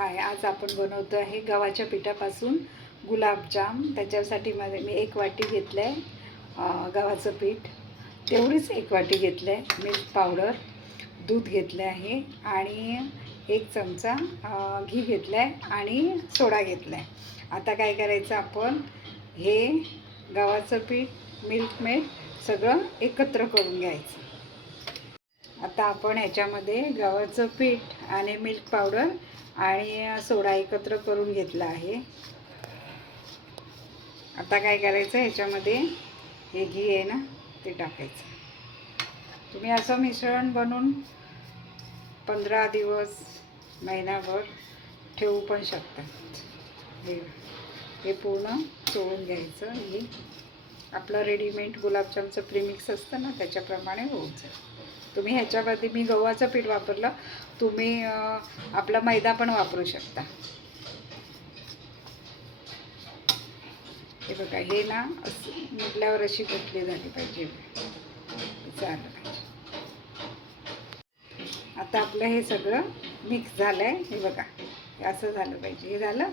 हाय, आज आपण बनवतो आहे गव्हाच्या पिठापासून गुलाबजाम। त्याच्यासाठी मी 1 वाटी घेतलं आहे गव्हाचं पीठ, तेवढीच 1 वाटी घेतलं आहे मिल्क पावडर, दूध घेतलं आहे आणि 1 चमचा घी घेतलं आहे आणि सोडा घेतला आहे। आता काय करायचं, आपण हे गव्हाचं पीठ, मिल्क मेड सगळं एकत्र करून घ्यायचं। आता आपण ह्याच्यामध्ये गव्हाचं पीठ आणि मिल्क पावडर आणि सोडा एकत्र करून घेतला आहे। आता काय करायचं, ह्याच्यामध्ये हे घी आहे ना ते टाकायचं। तुम्ही असं मिश्रण बनवून 15 दिवस, महिनाभर ठेवू पण शकता। हे पूर्ण चोळून घ्यायचं। हे आपलं रेडीमेड गुलाबजामचं प्रीमिक्स असतं ना, त्याच्याप्रमाणे होऊन जाईल। तुम्ही ह्याच्यामध्ये मी गव्हाचं पीठ वापरलं, तुम्ही आपला मैदा पण वापरू शकता। हे बघा, हे ना असं म्हटल्यावर अशी गुठली झाली पाहिजे, झालं पाहिजे। आता आपलं हे सगळं मिक्स झालं आहे, हे बघा असं झालं पाहिजे। हे झालं।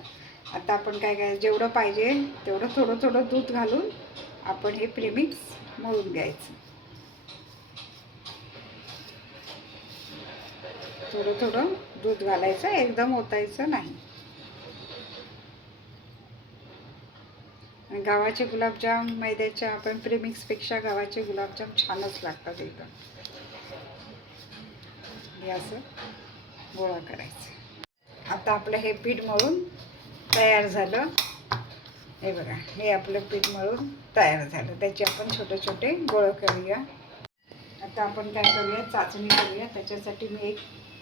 आता आपण काय करायचं, जेवढं पाहिजे तेवढं थोडं थोडं दूध घालून आपण हे प्रीमिक्स मळून घ्यायचं। थोडं थोडं दूध घालायचं, एकदम ओतायचं नाही। गव्हाचे गुलाबजाम मैद्याच्या आपण प्रीमिक्सपेक्षा गव्हाचे गुलाबजाम छानच लागतात एकदम। हे असं गोळा करायचं। आता आपलं हे पीठ मळून तयार झालं। हे बघा, हे आपलं पीठ मळून तयार झालं। त्याचे आपण छोटे छोटे गोळे करूया। आता आपण काय करूया, चाचणी करूया। त्याच्यासाठी मी एक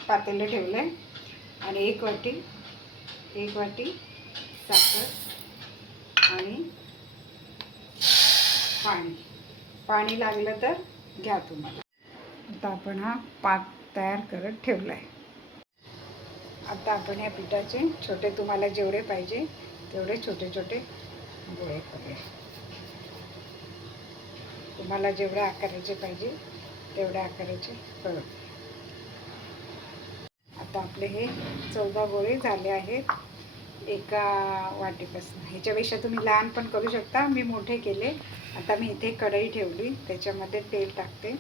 पातेलं ठेवलं आहे आणि 1 वाटी साखर आणि पाणी लागलं तर घ्या तुम्हाला। आता आपण हा पाक तयार करत ठेवला आहे। आता आपण या पिठाचे छोटे, तुम्हाला जेवढे पाहिजे तेवढे छोटे छोटे गोळे करूया। तुम्हाला जेवढ्या आकाराचे पाहिजे तेवढ्या आकाराचे करू। आता आपले हे 14 गोळे झाले आहेत एका वाटीपासून। ह्याच्यापेक्षा तुम्ही लहान पण करू शकता, मी मोठे केले। आता मी इथे कढई ठेवली, त्याच्यामध्ये तेल टाकते।